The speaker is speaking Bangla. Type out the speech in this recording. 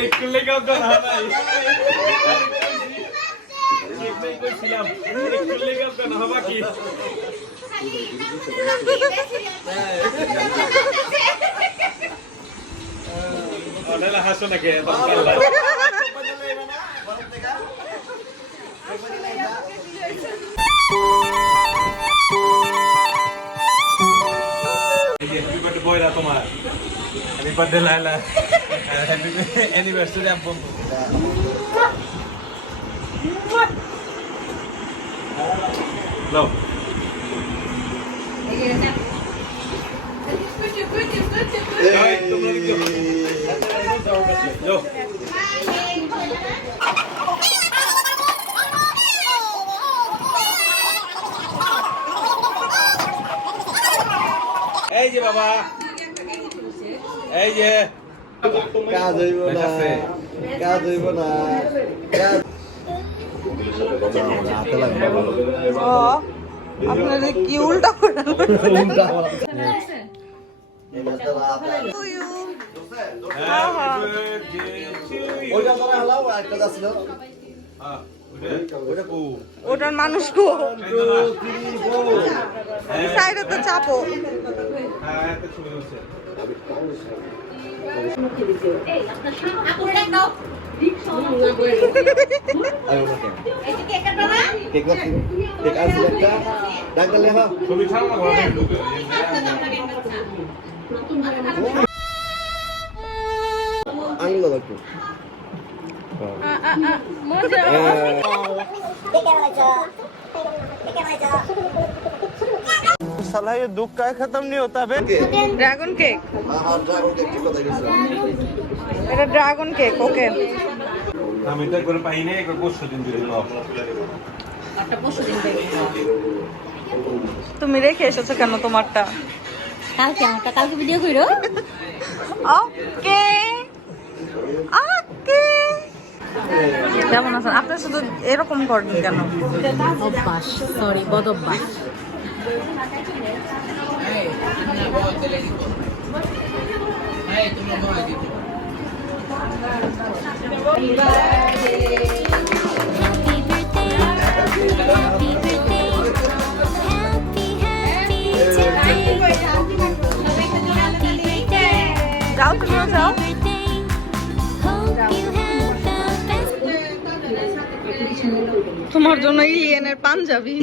একটু লেগাও তো না ভাই এই কইছিলাম একটু লেগাও তো না হবে কি ওনালা হাসো না কে তোমরা हैप्पी बर्थडे बोयरा तुम्हारा हैप्पी बर्थडे लाला हैप्पी एनिवर्सरी आप बोल लो तुम लोग এই যে বাবা এই যে কাজ হইব না কাজ হইব না কাজ হাতে লাগবে ও আপনাদের কি উল্টা করে উল্টা ওইটা ধরা হলো একটা ছিল ওটার মানুষ গো সাইডে তো চাপো আঙুল একটু साला ये दुख का खत्म नहीं होता बे ড্রাগন কেক আর ড্রাগন কেক ঠিক কথা গেছে এটা ড্রাগন কেক ওকে আমি তো একবার পাই নাই একবার পরশু দিন দিল একটা পরশু দিন পাই তুমি রেখে এসেছো কেন তোমারটা কালকে ভিডিও কইরো ওকে ওকে কেমন আছেন আপনি শুধু এরকম করেন কেন অভ্যাস সরি বদ অভ্যাস যাও তুমি যাও তোমার জন্য ইলিয়েনের পাঞ্জাবি